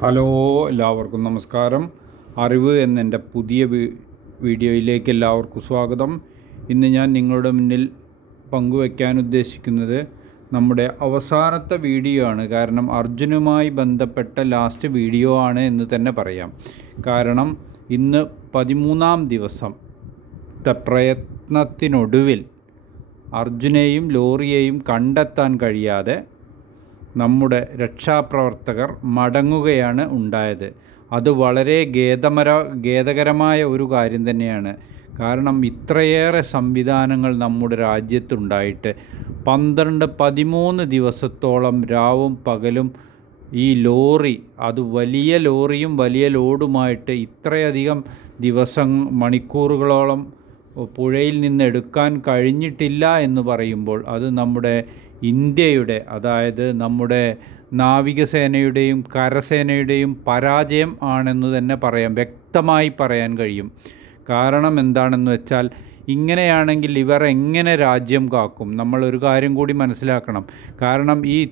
Hello എല്ലാവർക്കും നമസ്കാരം. അറിവ് എന്നെന്റെ പുതിയ വീഡിയോയിലേക്ക് എല്ലാവർക്കും സ്വാഗതം. ഇന്ന് ഞാൻ നിങ്ങളുടെ മുന്നിൽ പങ്കുവയ്ക്കാൻ ഉദ്ദേശിക്കുന്നത് നമ്മുടെ അവസാനത്തെ വീഡിയോ ആണ്. കാരണം അർജുനുമായി ബന്ധപ്പെട്ട ലാസ്റ്റ് വീഡിയോ ആണ് എന്ന് തന്നെ പറയാം. കാരണം ഇന്ന് പതിമൂന്നാം ദിവസം ത്തെ പ്രയത്നത്തിനൊടുവിൽ അർജുനെയും ലോറിയെയും കണ്ടെത്താൻ കഴിയാതെ നമ്മുടെ രക്ഷാപ്രവർത്തകർ മടങ്ങുകയാണ് ഉണ്ടായത്. അത് വളരെ ഖേദമര ഖേദകരമായ ഒരു കാര്യം തന്നെയാണ്. കാരണം ഇത്രയേറെ സംവിധാനങ്ങൾ നമ്മുടെ രാജ്യത്തുണ്ടായിട്ട് പന്ത്രണ്ട് പതിമൂന്ന് ദിവസത്തോളം രാവും പകലും ഈ ലോറി അത് വലിയ ലോറിയും വലിയ ലോഡുമായിട്ട് ഇത്രയധികം ദിവസം മണിക്കൂറുകളോളം പുഴയിൽ നിന്ന് എടുക്കാൻ കഴിഞ്ഞിട്ടില്ല എന്ന് പറയുമ്പോൾ അത് നമ്മുടെ ഇന്ത്യയുടെ അതായത് നമ്മുടെ നാവികസേനയുടെയും കരസേനയുടെയും പരാജയം ആണെന്ന് തന്നെ പറയാം വ്യക്തമായി പറയാൻ കഴിയും. കാരണം എന്താണെന്ന് വെച്ചാൽ ഇങ്ങനെയാണെങ്കിൽ ഇവർ എങ്ങനെ രാജ്യം കാക്കും? നമ്മൾ ഒരു കാര്യം കൂടി മനസ്സിലാക്കണം. കാരണം ഈ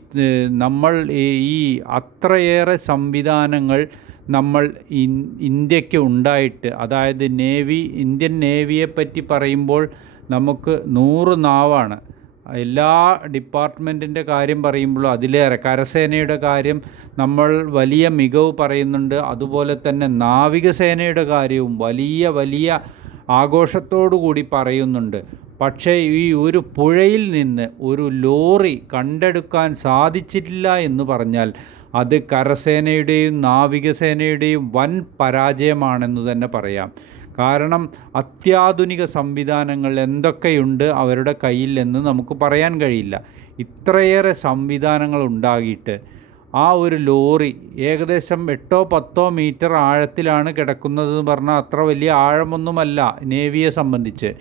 നമ്മൾ ഈ അത്രയേറെ സംവിധാനങ്ങൾ നമ്മൾ ഇന്ത്യയ്ക്ക് ഉണ്ടായിട്ട് അതായത് നേവി ഇന്ത്യൻ നേവിയെ പറ്റി പറയുമ്പോൾ നമുക്ക് നൂറ് നാവാണ്. എല്ലാ ഡിപ്പാർട്ട്മെന്റിന്റെ കാര്യം പറയുമ്പോഴും അതിലേറെ കരസേനയുടെ കാര്യം നമ്മൾ വലിയ മികവ് പറയുന്നുണ്ട്. അതുപോലെ തന്നെ നാവികസേനയുടെ കാര്യവും വലിയ വലിയ ആഘോഷത്തോടു കൂടി പറയുന്നുണ്ട്. പക്ഷേ ഈ ഒരു പുഴയിൽ നിന്ന് ഒരു ലോറി കണ്ടെടുക്കാൻ സാധിച്ചിട്ടില്ല എന്ന് പറഞ്ഞാൽ അത് കരസേനയുടെയും നാവികസേനയുടെയും വൻ പരാജയമാണെന്ന് തന്നെ പറയാം. കാരണം അത്യാധുനിക സംവിധാനങ്ങൾ എന്തൊക്കെയുണ്ട് അവരുടെ കയ്യിൽ എന്ന് നമുക്ക് പറയാൻ കഴിയില്ല. ഇത്രയേറെ സംവിധാനങ്ങൾ ഉണ്ടാകിയിട്ട് ആ ഒരു ലോറി ഏകദേശം എട്ടോ പത്തോ മീറ്റർ ആഴത്തിലാണ് കിടക്കുന്നതെന്ന് പറഞ്ഞാൽ അത്ര വലിയ ആഴമൊന്നുമല്ല നേവിയെ സംബന്ധിച്ച്.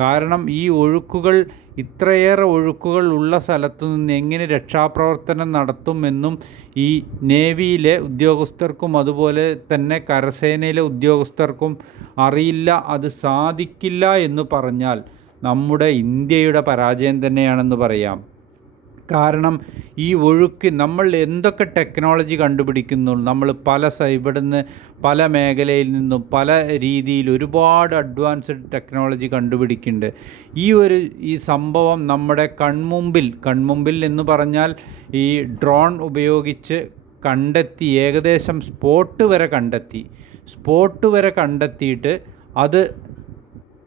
കാരണം ഈ ഒഴുക്കുകൾ ഇത്രയേറെ ഒഴുക്കുകൾ ഉള്ള സ്ഥലത്തു നിന്ന് എങ്ങനെ രക്ഷാപ്രവർത്തനം നടത്തുമെന്നും ഈ നേവിയിലെ ഉദ്യോഗസ്ഥർക്കും അതുപോലെ തന്നെ കരസേനയിലെ ഉദ്യോഗസ്ഥർക്കും അറിയില്ല അത് സാധിക്കില്ല എന്ന് പറഞ്ഞാൽ നമ്മുടെ ഇന്ത്യയുടെ പരാജയം തന്നെയാണെന്ന് പറയാം. കാരണം ഈ ഒഴുക്ക് നമ്മൾ എന്തൊക്കെ ടെക്നോളജി കണ്ടുപിടിക്കുന്നു നമ്മൾ പല ഇവിടുന്ന് പല മേഖലയിൽ നിന്നും പല രീതിയിൽ ഒരുപാട് അഡ്വാൻസ്ഡ് ടെക്നോളജി കണ്ടുപിടിക്കുന്നുണ്ട്. ഈ ഒരു ഈ സംഭവം നമ്മുടെ കൺമുമ്പിൽ കൺമുമ്പിൽ എന്ന് പറഞ്ഞാൽ ഈ ഡ്രോൺ ഉപയോഗിച്ച് കണ്ടെത്തി ഏകദേശം സ്പോട്ട് വരെ കണ്ടെത്തി. സ്പോട്ട് വരെ കണ്ടെത്തിയിട്ട് അത്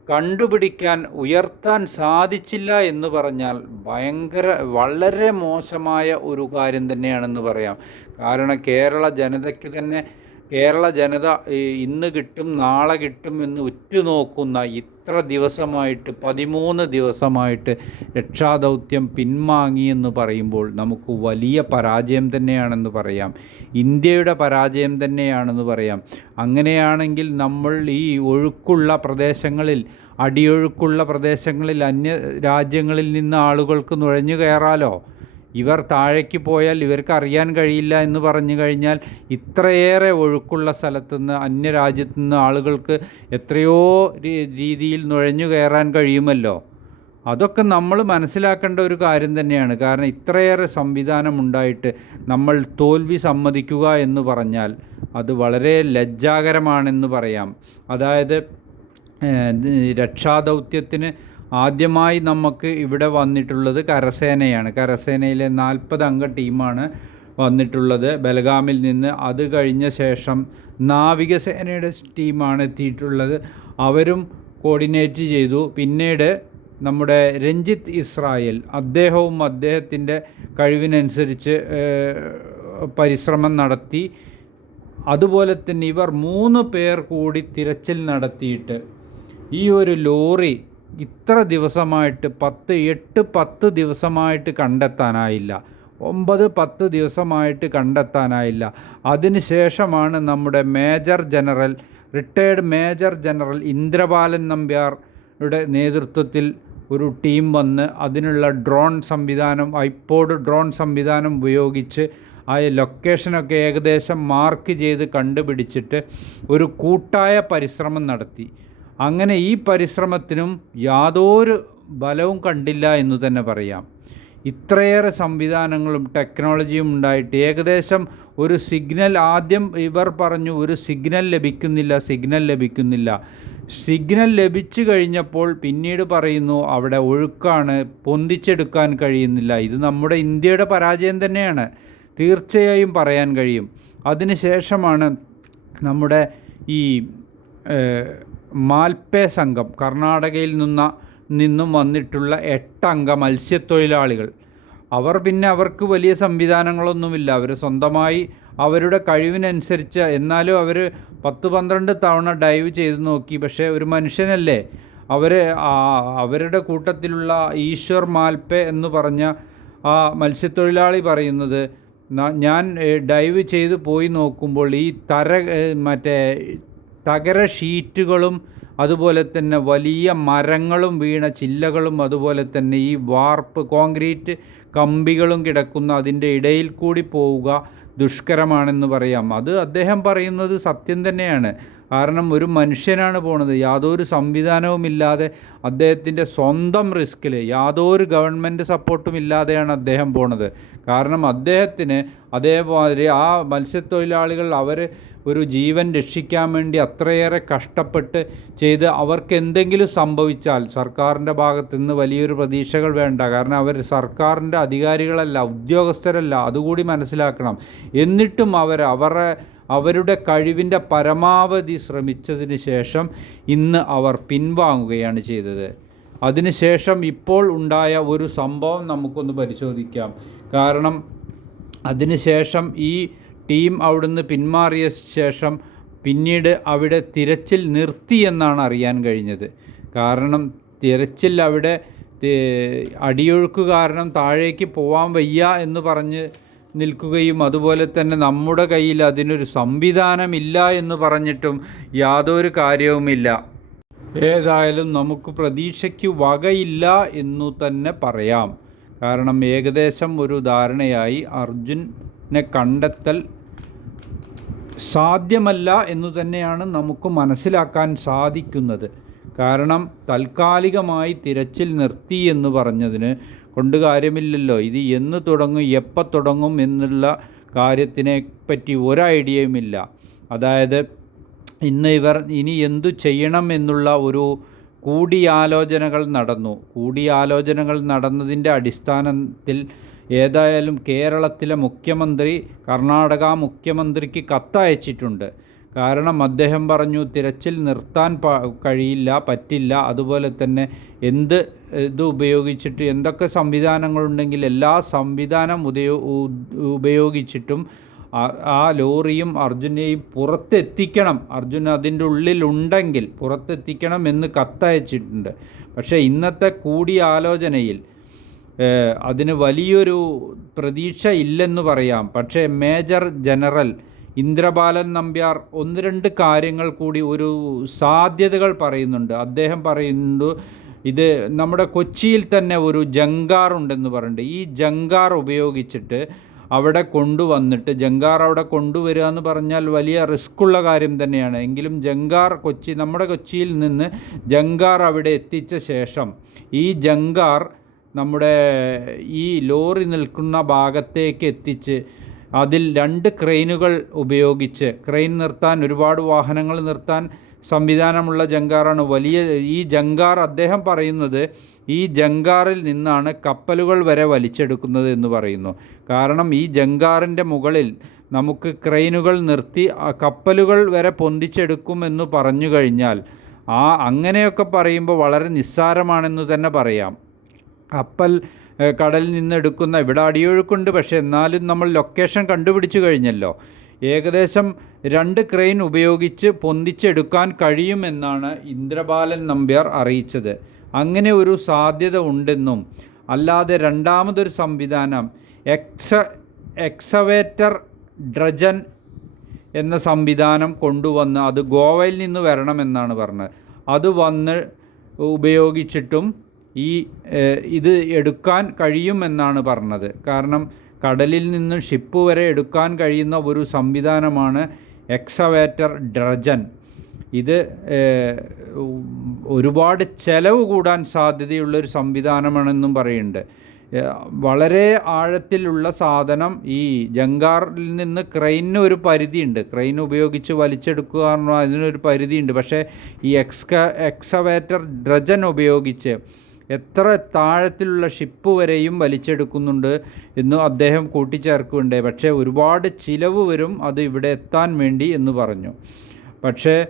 കണ്ടുപിടിക്കാൻ ഉയർത്താൻ സാധിച്ചില്ല എന്ന് പറഞ്ഞാൽ ഭയങ്കര വളരെ മോശമായ ഒരു കാര്യം തന്നെയാണെന്ന് പറയാം. കാരണം കേരള ജനതയ്ക്ക് തന്നെ കേരള ജനത ഇന്ന് കിട്ടും നാളെ കിട്ടും എന്ന് ഉറ്റുനോക്കുന്ന ഇത്ര ദിവസമായിട്ട് പതിമൂന്ന് ദിവസമായിട്ട് രക്ഷാദൗത്യം പിൻവാങ്ങി എന്ന് പറയുമ്പോൾ നമുക്ക് വലിയ പരാജയം തന്നെയാണെന്ന് പറയാം. ഇന്ത്യയുടെ പരാജയം തന്നെയാണെന്ന് പറയാം. അങ്ങനെയാണെങ്കിൽ നമ്മൾ ഈ ഒഴുക്കുള്ള പ്രദേശങ്ങളിൽ അടിയൊഴുക്കുള്ള പ്രദേശങ്ങളിൽ അന്യ രാജ്യങ്ങളിൽ നിന്ന് ആളുകൾക്ക് നുഴഞ്ഞു കയറാലോ? ഇവർ താഴേക്ക് പോയാൽ ഇവർക്ക് അറിയാൻ കഴിയില്ല എന്ന് പറഞ്ഞു കഴിഞ്ഞാൽ ഇത്രയേറെ ഒഴുക്കുള്ള സ്ഥലത്തുനിന്ന് അന്യരാജ്യത്തു നിന്ന് ആളുകൾക്ക് എത്രയോ രീതിയിൽ നുഴഞ്ഞു കയറാൻ കഴിയുമല്ലോ. അതൊക്കെ നമ്മൾ മനസ്സിലാക്കേണ്ട ഒരു കാര്യം തന്നെയാണ്. കാരണം ഇത്രയേറെ സംവിധാനം ഉണ്ടായിട്ട് നമ്മൾ തോൽവി സമ്മതിക്കുക എന്ന് പറഞ്ഞാൽ അത് വളരെ ലജ്ജാകരമാണെന്ന് പറയാം. അതായത് രക്ഷാദൗത്യത്തിന് ആദ്യമായി നമുക്ക് ഇവിടെ വന്നിട്ടുള്ളത് കരസേനയാണ്. കരസേനയിലെ നാൽപ്പത് അംഗ ടീമാണ് വന്നിട്ടുള്ളത്. ബലഗാമിൽ നിന്ന് അത് കഴിഞ്ഞ ശേഷം നാവികസേനയുടെ ടീമാണ് എത്തിയിട്ടുള്ളത്. അവരും കോർഡിനേറ്റ് ചെയ്തു. പിന്നീട് നമ്മുടെ രഞ്ജിത്ത് ഇസ്രായേൽ അദ്ദേഹവും അദ്ദേഹത്തിന്റെ കഴിവിനനുസരിച്ച് പരിശ്രമം നടത്തി. അതുപോലെ തന്നെ ഇവർ മൂന്ന് പേർ കൂടി തിരച്ചിൽ നടത്തിയിട്ട് ഈ ഒരു ലോറി ഇത്ര ദിവസമായിട്ട് പത്ത് എട്ട് പത്ത് ദിവസമായിട്ട് കണ്ടെത്താനായില്ല. ഒമ്പത് പത്ത് ദിവസമായിട്ട് കണ്ടെത്താനായില്ല. അതിനുശേഷമാണ് നമ്മുടെ major general retired major general Indrapalan നമ്പ്യാറുടെ നേതൃത്വത്തിൽ ഒരു ടീം വന്ന് അതിനുള്ള ഡ്രോൺ സംവിധാനം ഐപ്പോഡ് ഡ്രോൺ സംവിധാനം ഉപയോഗിച്ച് ആ ലൊക്കേഷനൊക്കെ ഏകദേശം മാർക്ക് ചെയ്ത് കണ്ടുപിടിച്ചിട്ട് ഒരു കൂട്ടായ പരിശ്രമം നടത്തി. അങ്ങനെ ഈ പരിശ്രമത്തിനും യാതൊരു ബലവും കണ്ടില്ല എന്ന് തന്നെ പറയാം. ഇത്രയേറെ സംവിധാനങ്ങളും ടെക്നോളജിയും ഉണ്ടായിട്ട് ഏകദേശം ഒരു സിഗ്നൽ ആദ്യം ഇവർ പറഞ്ഞു ഒരു സിഗ്നൽ ലഭിക്കുന്നില്ല സിഗ്നൽ ലഭിക്കുന്നില്ല. സിഗ്നൽ ലഭിച്ചു കഴിഞ്ഞപ്പോൾ പിന്നീട് പറയുന്നു അവിടെ ഒഴുക്കാണ് പൊന്തിച്ചെടുക്കാൻ കഴിയുന്നില്ല. ഇത് നമ്മുടെ ഇന്ത്യയുടെ പരാജയം തന്നെയാണ്. തീർച്ചയായും പറയാൻ കഴിയും. അതിനുശേഷമാണ് നമ്മുടെ ഈ ഏഹ്, മാൽപ്പേ സംഘം കർണാടകയിൽ നിന്ന നിന്നും വന്നിട്ടുള്ള എട്ടംഗ മത്സ്യത്തൊഴിലാളികൾ. അവർ പിന്നെ അവർക്ക് വലിയ സംവിധാനങ്ങളൊന്നുമില്ല. അവർ സ്വന്തമായി അവരുടെ കഴിവിനനുസരിച്ച് എന്നാലും അവർ പത്ത് പന്ത്രണ്ട് തവണ ഡൈവ് ചെയ്ത് നോക്കി. പക്ഷേ ഒരു മനുഷ്യനല്ലേ? അവർ അവരുടെ കൂട്ടത്തിലുള്ള ഈശ്വർ മാൽപ്പെ എന്ന് പറഞ്ഞ ആ മത്സ്യത്തൊഴിലാളി പറയുന്നത് ഞാൻ ഡൈവ് ചെയ്ത് പോയി നോക്കുമ്പോൾ ഈ തര മറ്റേ തകര ഷീറ്റുകളും അതുപോലെ തന്നെ വലിയ മരങ്ങളും വീണ ചില്ലകളും അതുപോലെ തന്നെ ഈ വാർപ്പ് കോൺക്രീറ്റ് കമ്പികളും കിടക്കുന്ന അതിന്റെ ഇടയിൽ കൂടി പോവുക ദുഷ്കരമാണെന്ന് പറയാം. അത് അദ്ദേഹം പറയുന്നത് സത്യം തന്നെയാണ്. കാരണം ഒരു മനുഷ്യനാണ് പോണത്. യാതൊരു സംവിധാനവുമില്ലാതെ അദ്ദേഹത്തിന്റെ സ്വന്തം റിസ്കിൽ യാതൊരു ഗവൺമെന്റ് സപ്പോർട്ടും ഇല്ലാതെയാണ് അദ്ദേഹം പോണത്. കാരണം അദ്ദേഹത്തിന് അതേമാതിരി ആ മത്സ്യത്തൊഴിലാളികൾ അവർ ഒരു ജീവൻ രക്ഷിക്കാൻ വേണ്ടി അത്രയേറെ കഷ്ടപ്പെട്ട് ചെയ്ത് അവർക്ക് എന്തെങ്കിലും സംഭവിച്ചാൽ സർക്കാരിന്റെ ഭാഗത്തു നിന്ന് വലിയൊരു പ്രതീക്ഷകൾ വേണ്ട. കാരണം അവർ സർക്കാരിന്റെ അധികാരികളല്ല ഉദ്യോഗസ്ഥരല്ല. അതുകൂടി മനസ്സിലാക്കണം. എന്നിട്ടും അവർ അവരുടെ അവരുടെ കഴിവിന്റെ പരമാവധി ശ്രമിച്ചതിന് ശേഷം ഇന്ന് അവർ പിൻവാങ്ങുകയാണ് ചെയ്തത്. അതിനുശേഷം ഇപ്പോൾ ഉണ്ടായ ഒരു സംഭവം നമുക്കൊന്ന് പരിശോധിക്കാം. കാരണം അതിനുശേഷം ഈ ടീം അവിടുന്ന് പിന്മാറിയ ശേഷം പിന്നീട് അവിടെ തിരച്ചിൽ നിർത്തി എന്നാണ് അറിയാൻ കഴിഞ്ഞത്. കാരണം തിരച്ചിൽ അവിടെ അടിയൊഴുക്ക് കാരണം താഴേക്ക് പോവാൻ വയ്യ എന്ന് പറഞ്ഞ് നിൽക്കുകയും അതുപോലെ തന്നെ നമ്മുടെ കയ്യിൽ അതിനൊരു സംവിധാനമില്ല എന്ന് പറഞ്ഞിട്ടും യാതൊരു കാര്യവുമില്ല. ഏതായാലും നമുക്ക് പ്രതീക്ഷയ്ക്ക് വകയില്ല എന്നു തന്നെ പറയാം. കാരണം ഏകദേശം ഒരു ധാരണയായി അർജുനെ കണ്ടെത്തൽ സാധ്യമല്ല എന്നു തന്നെയാണ് നമുക്ക് മനസ്സിലാക്കാൻ സാധിക്കുന്നത്. കാരണം താൽക്കാലികമായി തിരച്ചിൽ നിർത്തി എന്ന് പറഞ്ഞതിന് കൊണ്ട് കാര്യമില്ലല്ലോ. ഇത് എന്ന് തുടങ്ങും എപ്പോൾ തുടങ്ങും എന്നുള്ള കാര്യത്തിനെ പറ്റി ഒരു ഐഡിയയുമില്ല അതായത് ഇന്ന് ഇവർ ഇനി എന്തു ചെയ്യണം എന്നുള്ള ഒരു കൂടിയാലോചനകൾ നടന്നു. കൂടിയാലോചനകൾ നടന്നതിന്റെ അടിസ്ഥാനത്തിൽ ഏതായാലും കേരളത്തിലെ മുഖ്യമന്ത്രി കർണാടക മുഖ്യമന്ത്രിക്ക് കത്തയച്ചിട്ടുണ്ട്. കാരണം അദ്ദേഹം പറഞ്ഞു തിരച്ചിൽ നിർത്താൻ കഴിയില്ല പറ്റില്ല. അതുപോലെ തന്നെ എന്ത് ഇത് ഉപയോഗിച്ചിട്ട് എന്തൊക്കെ സംവിധാനങ്ങളുണ്ടെങ്കിൽ എല്ലാ സംവിധാനം ഉദയോ ഉപയോഗിച്ചിട്ടും ആ- ലോറിയും അർജുനെയും പുറത്തെത്തിക്കണം. അർജുൻ അതിന്റെ ഉള്ളിലുണ്ടെങ്കിൽ പുറത്തെത്തിക്കണം എന്ന് കത്തയച്ചിട്ടുണ്ട്. പക്ഷേ ഇന്നത്തെ കൂടിയാലോചനയിൽ അതിന് വലിയൊരു പ്രതീക്ഷ ഇല്ലെന്ന് പറയാം. പക്ഷേ മേജർ ജനറൽ ഇന്ദ്രബാലൻ നമ്പ്യാർ ഒന്ന് രണ്ട് കാര്യങ്ങൾ കൂടി ഒരു സാധ്യതകൾ പറയുന്നുണ്ട്. അദ്ദേഹം പറയുന്നുണ്ട് ഇത് നമ്മുടെ കൊച്ചിയിൽ തന്നെ ഒരു ജങ്കാർ ഉണ്ടെന്ന് പറയുന്നുണ്ട് ഈ ജങ്കാർ ഉപയോഗിച്ചിട്ട് അവിടെ കൊണ്ടുവന്നിട്ട് ജങ്കാർ അവിടെ കൊണ്ടുവരിക എന്ന് പറഞ്ഞാൽ വലിയ റിസ്ക്കുള്ള കാര്യം തന്നെയാണ്. എങ്കിലും ജങ്കാർ കൊച്ചി നമ്മുടെ കൊച്ചിയിൽ നിന്ന് ജങ്കാർ അവിടെ എത്തിച്ച ശേഷം ഈ ജങ്കാർ നമ്മുടെ ഈ ലോറി നിൽക്കുന്ന ഭാഗത്തേക്ക് എത്തിച്ച് അതിൽ രണ്ട് ക്രെയിനുകൾ ഉപയോഗിച്ച് ക്രെയിൻ നിർത്താൻ ഒരുപാട് വാഹനങ്ങൾ നിർത്താൻ സംവിധാനമുള്ള ജങ്കാറാണ്. വലിയ ഈ ജങ്കാർ അദ്ദേഹം പറയുന്നത് ഈ ജങ്കാറിൽ നിന്നാണ് കപ്പലുകൾ വരെ വലിച്ചെടുക്കുന്നത് എന്ന് പറയുന്നു. കാരണം ഈ ജങ്കാറിന്റെ മുകളിൽ നമുക്ക് ക്രെയിനുകൾ നിർത്തി കപ്പലുകൾ വരെ പൊന്തിച്ചെടുക്കുമെന്ന് പറഞ്ഞു കഴിഞ്ഞാൽ ആ അങ്ങനെയൊക്കെ പറയുമ്പോൾ വളരെ നിസ്സാരമാണെന്ന് തന്നെ പറയാം. കപ്പൽ ഏഹ്, കടലിൽ നിന്ന് എടുക്കുന്ന ഇവിടെ അടിയൊഴുക്കുണ്ട്. പക്ഷേ എന്നാലും നമ്മൾ ലൊക്കേഷൻ കണ്ടുപിടിച്ചു കഴിഞ്ഞല്ലോ. ഏകദേശം രണ്ട് ക്രെയിൻ ഉപയോഗിച്ച് പൊന്തിച്ചെടുക്കാൻ കഴിയുമെന്നാണ് ഇന്ദ്രബാലൻ നമ്പ്യാർ അറിയിച്ചത്. അങ്ങനെ ഒരു സാധ്യത ഉണ്ടെന്നും അല്ലാതെ രണ്ടാമതൊരു സംവിധാനം എക്സ എക്സവേറ്റർ ഡ്രജൻ എന്ന സംവിധാനം കൊണ്ടുവന്ന് അത് ഗോവയിൽ നിന്ന് വരണമെന്നാണ് പറഞ്ഞത്. അത് വന്ന് ഉപയോഗിച്ചിട്ടും ഈ ഇത് എടുക്കാൻ കഴിയുമെന്നാണ് പറഞ്ഞത്. കാരണം കടലിൽ നിന്നും ഷിപ്പ് വരെ എടുക്കാൻ കഴിയുന്ന ഒരു സംവിധാനമാണ് എക്സവേറ്റർ ഡ്രജൻ. ഇത് ഒരുപാട് ചെലവ് കൂടാൻ സാധ്യതയുള്ളൊരു സംവിധാനമാണെന്നും പറയുന്നുണ്ട്. വളരെ ആഴത്തിലുള്ള സാധനം ഈ ജങ്കാറിൽ നിന്ന് ക്രെയിനിന് ഒരു പരിധിയുണ്ട്. ക്രെയിൻ ഉപയോഗിച്ച് വലിച്ചെടുക്കുക എന്ന് അതിനൊരു പരിധിയുണ്ട്. പക്ഷേ ഈ എക്സ്ക എക്സവേറ്റർ ഡ്രജൻ ഉപയോഗിച്ച് എത്ര താഴത്തിലുള്ള ഷിപ്പ് വരെയും വലിച്ചെടുക്കുന്നുണ്ട് എന്ന് അദ്ദേഹം കൂട്ടിച്ചേർക്കുന്നുണ്ട്. പക്ഷേ ഒരുപാട് ചിലവ് വരും അത് ഇവിടെ എത്താൻ വേണ്ടി എന്ന് പറഞ്ഞു. പക്ഷേ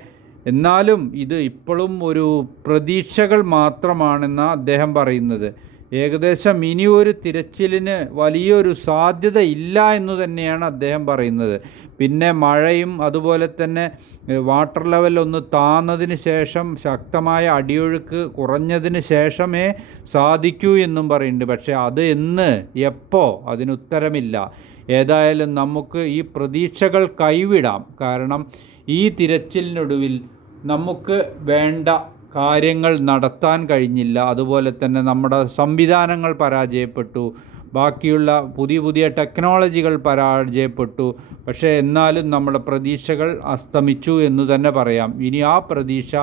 എന്നാലും ഇത് ഇപ്പോഴും ഒരു പ്രതീക്ഷകൾ മാത്രമാണെന്നാണ് അദ്ദേഹം പറയുന്നത്. ഏകദേശം ഇനി ഒരു തിരച്ചിലിന് വലിയൊരു സാധ്യത ഇല്ല എന്ന് തന്നെയാണ് അദ്ദേഹം പറയുന്നത്. പിന്നെ മഴയും അതുപോലെ തന്നെ വാട്ടർ ലെവൽ ഒന്ന് താന്നതിന് ശേഷം ശക്തമായ അടിയൊഴുക്ക് കുറഞ്ഞതിന് ശേഷമേ സാധിക്കൂ എന്നും പറയുന്നുണ്ട്. പക്ഷേ അത് എന്ന് എപ്പോൾ അതിനുത്തരമില്ല. ഏതായാലും നമുക്ക് ഈ പ്രതീക്ഷകൾ കൈവിടാം. കാരണം ഈ തിരച്ചിലിനൊടുവിൽ നമുക്ക് വേണ്ട കാര്യങ്ങൾ നടത്താൻ കഴിഞ്ഞില്ല. അതുപോലെ തന്നെ നമ്മുടെ സംവിധാനങ്ങൾ പരാജയപ്പെട്ടു. ബാക്കിയുള്ള പുതിയ പുതിയ ടെക്നോളജികൾ പരാജയപ്പെട്ടു. പക്ഷേ എന്നാലും നമ്മുടെ പ്രതീക്ഷകൾ അസ്തമിച്ചു എന്ന് തന്നെ പറയാം. ഇനി ആ പ്രതീക്ഷ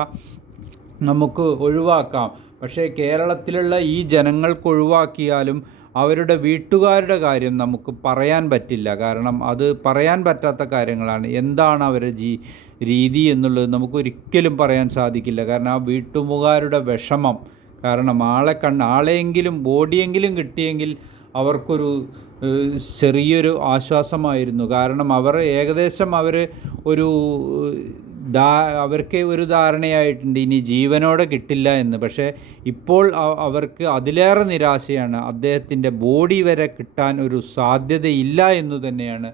നമുക്ക് ഒഴിവാക്കാം. പക്ഷേ കേരളത്തിലുള്ള ഈ ജനങ്ങൾക്ക് ഒഴിവാക്കിയാലും അവരുടെ വീട്ടുകാരുടെ കാര്യം നമുക്ക് പറയാൻ പറ്റില്ല. കാരണം അത് പറയാൻ പറ്റാത്ത കാര്യങ്ങളാണ്. എന്താണ് അവരുടെ ജീ രീതി എന്നുള്ളത് നമുക്ക് ഒരിക്കലും പറയാൻ സാധിക്കില്ല. കാരണം ആ വീട്ടുമുകാരുടെ വിഷമം കാരണം ആളെ കണ്ട് ആളെയെങ്കിലും ബോഡിയെങ്കിലും കിട്ടിയെങ്കിൽ അവർക്കൊരു ചെറിയൊരു ആശ്വാസമായിരുന്നു. കാരണം അവർ ഏകദേശം അവർ ഒരു ധാ അവർക്ക് ഒരു ധാരണയായിട്ടുണ്ട് ഇനി ജീവനോടെ കിട്ടില്ല എന്ന്. പക്ഷേ ഇപ്പോൾ അവർക്ക് അതിലേറെ നിരാശയാണ്. അദ്ദേഹത്തിന്റെ ബോഡി വരെ കിട്ടാൻ ഒരു സാധ്യതയില്ല എന്ന് തന്നെയാണ്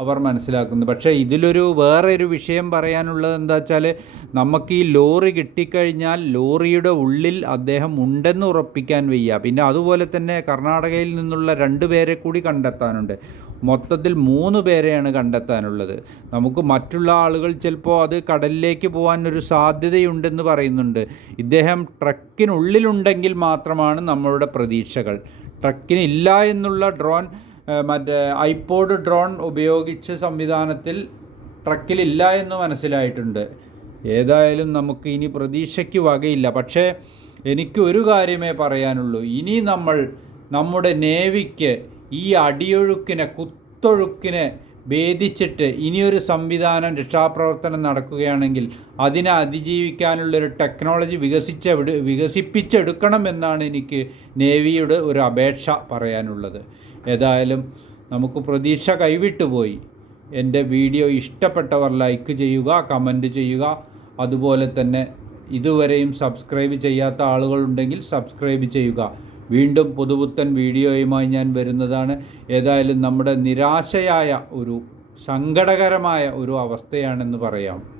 അവർ മനസ്സിലാക്കുന്നത്. പക്ഷേ ഇതിലൊരു വേറെ ഒരു വിഷയം പറയാനുള്ളത് എന്താ വെച്ചാൽ നമുക്ക് ഈ ലോറി കിട്ടിക്കഴിഞ്ഞാൽ ലോറിയുടെ ഉള്ളിൽ അദ്ദേഹം ഉണ്ടെന്ന് ഉറപ്പിക്കാൻ വയ്യ. പിന്നെ അതുപോലെ തന്നെ കർണാടകയിൽ നിന്നുള്ള രണ്ട് പേരെ കൂടി കണ്ടെത്താനുണ്ട്. മൊത്തത്തിൽ മൂന്ന് പേരെയാണ് കണ്ടെത്താനുള്ളത്. നമുക്ക് മറ്റുള്ള ആളുകൾ ചിലപ്പോൾ അത് കടലിലേക്ക് പോകാൻ ഒരു സാധ്യതയുണ്ടെന്ന് പറയുന്നുണ്ട്. ഇദ്ദേഹം ട്രക്കിനുള്ളിലുണ്ടെങ്കിൽ മാത്രമാണ് നമ്മളുടെ പ്രതീക്ഷകൾ. ട്രക്കിനില്ല എന്നുള്ള ഡ്രോൺ മറ്റേ ഐപോഡ് ഡ്രോൺ ഉപയോഗിച്ച് സംവിധാനത്തിൽ ട്രക്കിലില്ല എന്ന് മനസ്സിലായിട്ടുണ്ട്. ഏതായാലും നമുക്ക് ഇനി പ്രതീക്ഷയ്ക്ക് വകയില്ല. പക്ഷേ എനിക്ക് ഒരു കാര്യമേ പറയാനുള്ളൂ. ഇനി നമ്മൾ നമ്മുടെ നേവിക്ക് ഈ അടിയൊഴുക്കിനെ കുത്തൊഴുക്കിനെ ഭേദിച്ചിട്ട് ഇനിയൊരു സംവിധാനം രക്ഷാപ്രവർത്തനം നടക്കുകയാണെങ്കിൽ അതിനെ അതിജീവിക്കാനുള്ളൊരു ടെക്നോളജി വികസിച്ച വികസിപ്പിച്ചെടുക്കണമെന്നാണ് എനിക്ക് നേവിയുടെ ഒരു അപേക്ഷ പറയാനുള്ളത്. ഏതായാലും നമുക്ക് പ്രതീക്ഷ കൈവിട്ടുപോയി എന്റെ വീഡിയോ ഇഷ്ടപ്പെട്ടവർ ലൈക്ക് ചെയ്യുക കമന്റ് ചെയ്യുക. അതുപോലെ തന്നെ ഇതുവരെയും സബ്സ്ക്രൈബ് ചെയ്യാത്ത ആളുകളുണ്ടെങ്കിൽ സബ്സ്ക്രൈബ് ചെയ്യുക. വീണ്ടും പുതുപുത്തൻ വീഡിയോയുമായി ഞാൻ വരുന്നതാണ്. ഏതായാലും നമ്മുടെ നിരാശയായ ഒരു സങ്കടകരമായ ഒരു അവസ്ഥയാണെന്ന് പറയാം.